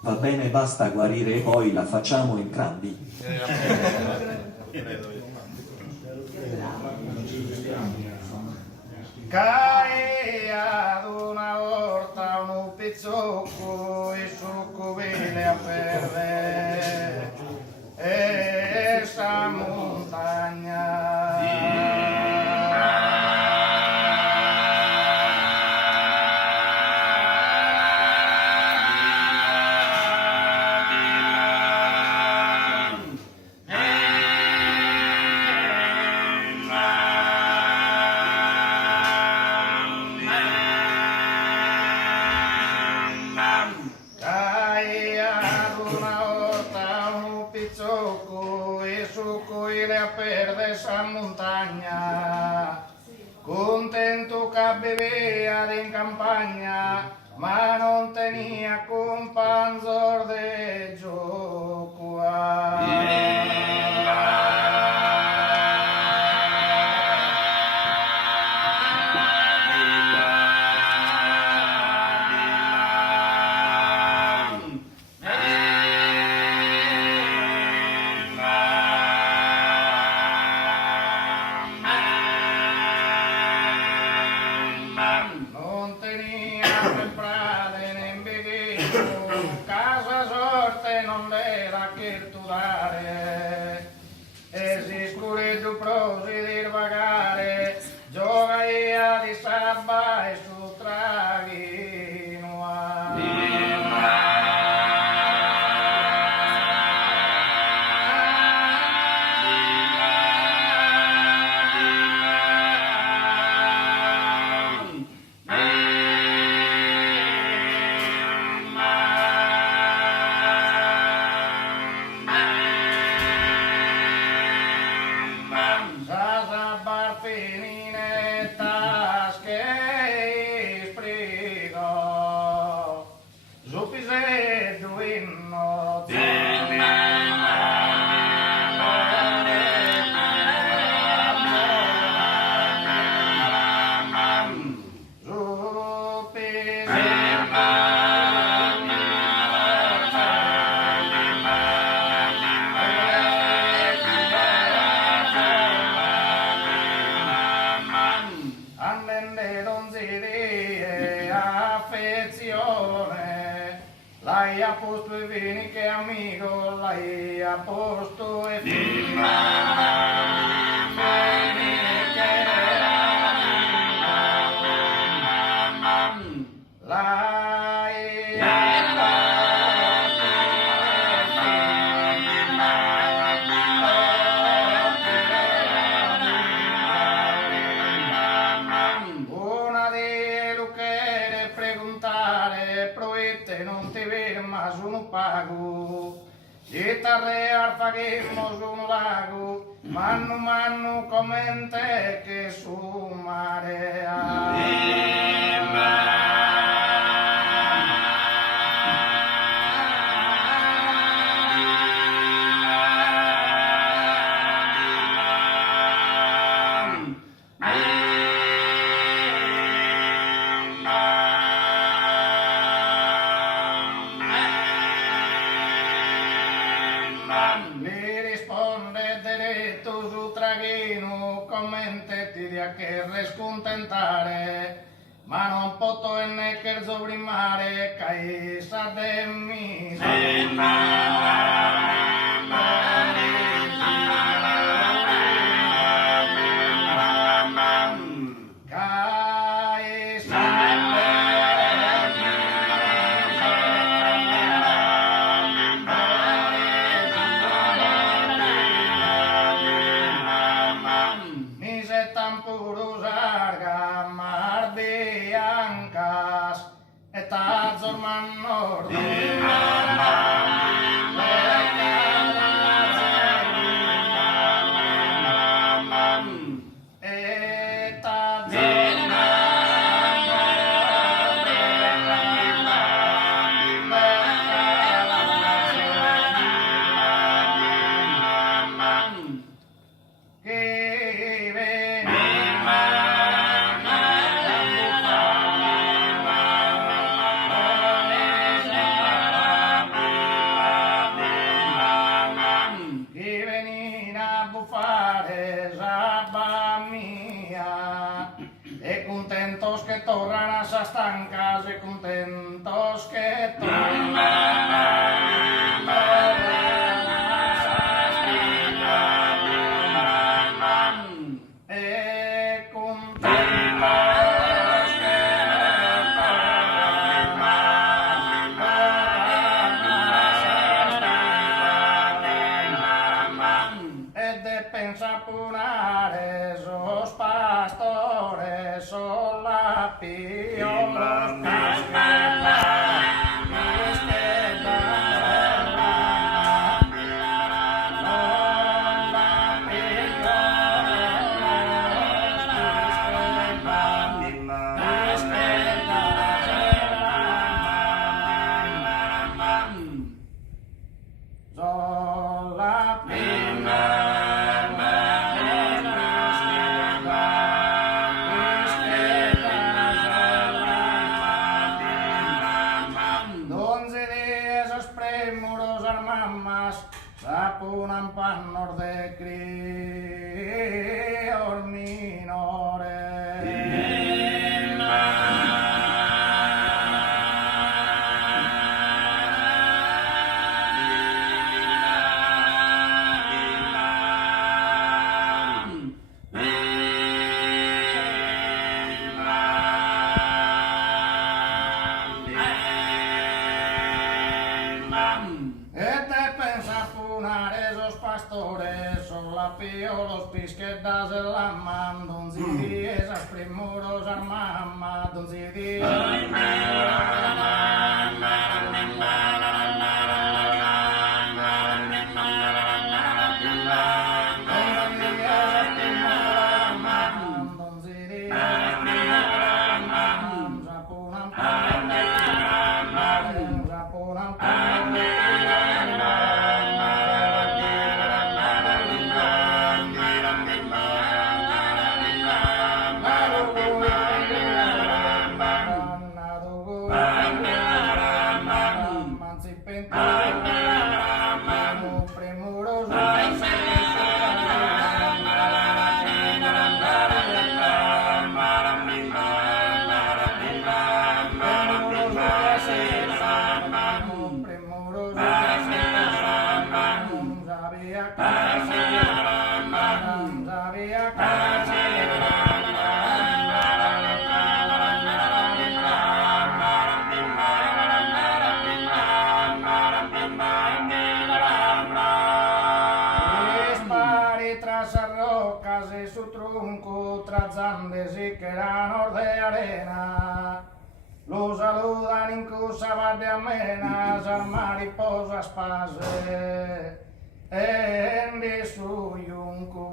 Va bene, basta guarire e poi la facciamo entrambi. Cae ad una volta un pizzocco e succo viene a perdere esa montagna. Contento che bevea in campagna, ma non tenia companzor de gioco. L'hai a posto e vieni che amico, l'hai a posto e vieni che Chitarre faremos un lago, mano mano comente che su marea. Che rescontentare, ma non poto ne che zobrimare caisa de mi corran esas tancas y contentos que esos pastores son la Sapunan pan norde crior esos pastores son la pio, los pisquetas en la man, don Zidi, esas primuros armama, don Zidi. Rocas y su tronco tras Andes y que eran de arena. Lo saludan inclusas de amenas al mariposas pase en de su yunco.